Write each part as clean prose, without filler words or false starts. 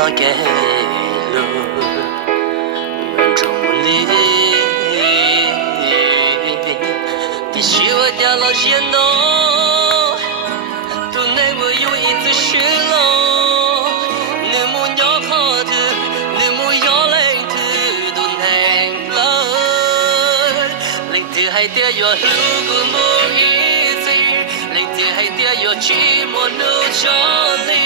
早给路，远处无力，你希望掉了线路，都内我有一次失落，你木鸟好的，你木摇来的都难了，你的海底有路过木一次，你的海底有寂寞路着你。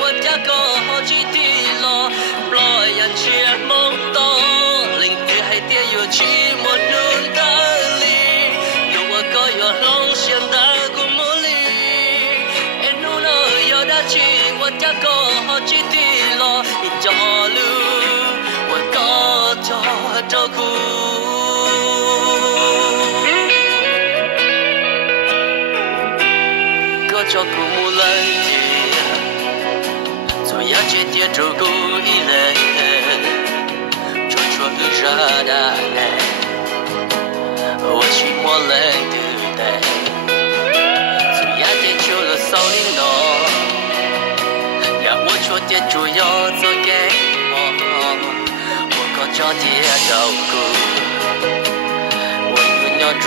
我家个好几地了，不然却梦到，令你海底有寂寞路的里，有我个有龙线的古墓里，路了有的去，我家个好几地了，一条路我个着照顾，个照顾木兰。要接贴住故意嘞，说说一热的嘞，我去摸嘞对待，最要接住了手里诺，要我说接住要做给我可叫爹照顾，我有鸟着。